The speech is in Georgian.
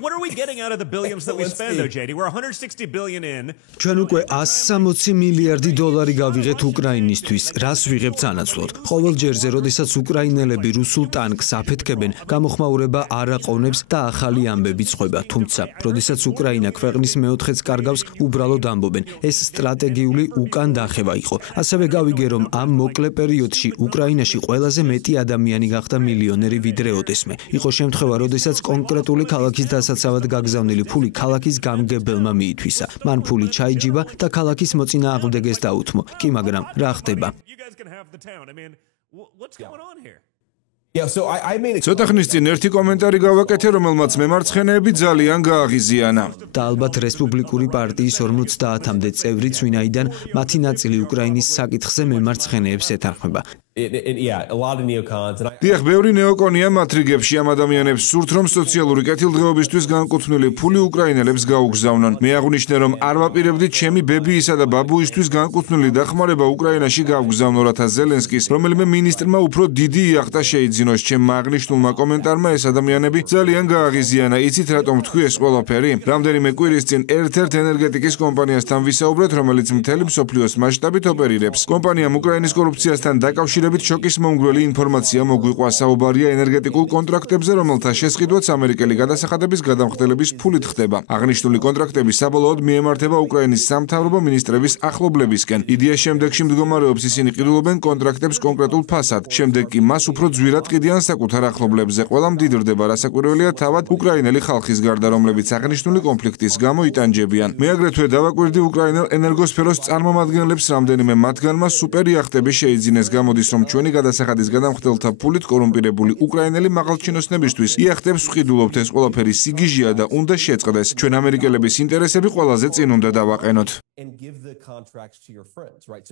What are we getting out of the billions that we spend though, JD? We're 160 billion in. ჩვენ უკვე 160 მილიარდი დოლარი გავიღეთ უკრაინისთვის. რას ვიღებთ სანაცვლოდ? ყოველ ჯერზე, როდესაც უკრაინელები რუსულ ტანკს აფეთქებენ, გამოხმაურება არ აყოვნებს და ახალი ამბები წყვება. თუმცა, როდესაც უკრაინა ქვეყნის მეოთხედს კარგავს, უბრალოდ ამბობენ. ეს სტრატეგიული უკან დახევა იყო. ასევე გავიგე, რომ ამ მოკლე პერიოდში უკრაინაში ყველაზე მეტი ადამიანი გახდა მილიონერი ვიდრე ოდესმე. იყო შემთხვევა, როდესაც კონკრეტული ქალაქის დასაცავად გაგზავნილი ფული ქალაქის გამგებელმა მიითვისა. მან ფული ჩაიჯივა და ქალაქის მოწინააღმდეგეს დაუთმო. კი, მაგრამ რა ხდება? ცოტა ხნის წინ ერთი კომენტარი გავაკეთე, რომელმაც მემარცხენეები ძალიან გააღიზიანა. და ალბათ რესპუბლიკური პარტიის 50-მდე წევრიც, ვინაიდან მათი ნაწილი უკრაინის საკითხზე მემარცხენეებს ეთანხმება. დიახ, ბევრი ნეოკონია მათ რიგებში ამ ადამიანებს სურთ, რომ სოციალური კეთილდღეობისთვის განკუთვნილი ფული უკრაინელებს გაუგზავნონ. მე აღვნიშნე, რომ არ ვაპირებდით ჩემი ბებიისა და ბაბუისთვის განკუთვნილი დახმარება უკრაინაში გავგზავნო, რათა ზელენსკის, რომელიმე მინისტრმა უფრო დიდი იახტა შეიძინოს. ჩემმა აღნიშნულმა კომენტარმა ეს ადამიანები ძალიან გააღიზიანა. იცით რატომ თქვი ეს ყველაფერი? რამდენიმე კვირის წინ ერთ-ერთ ენერგეტიკის კომპანიასთან ვისაუბრეთ, რომელიც მთელი მსოფლიოს მასშტაბით ოპერირებს. კომპანიამ უკრაინის კორუფციასთან დაკავშირებით შოკის მომგვრელი ინფორმაცია მოგვიყვა. საუბარია ენერგეტიკულ კონტრაქტებზე, რომელთა შესყიდვაც ამერიკელი გადასახადების გადამხდელების ფულით ხდება. აღნიშნული კონტრაქტები საბოლოოდ მიემართება უკრაინის სამთავრობო მინისტრების ახლობლებისკენ. იდეის შემდეგში მდგომარეობს, ისინი ყიდულობენ კონტრაქტებს კონკრეტულ ფასად. შემდეგ კი მას უფრო ძვირად ყიდიან საკუთარ ახლობლებზე. ყველა მდიდრდება, რასაკვირველია თავად უკრაინელი ხალხის გარდა, რომლებიც აღნიშნული კონფლიქტის გამო იტანჯებიან. მე აგრეთვე დავაკვირდი უკრაინელ ენერგოსფეროს წარმომადგენლებს, რამდენიმე მათგანმა სუპერიახტები შეიძინეს. გამოდის, რომ ჩვენი გადასახადის გადამხდელთა ფულით კორუმპირებული უკრაინელი მაღალჩინოსნებისთვის იახტებს ვყიდულობთ. ეს ყველაფერი სიგიჟეა და უნდა შეწყდეს. ჩვენ ამერიკელების ინტერესები ყველაზე წინ უნდა დავაყენოთ.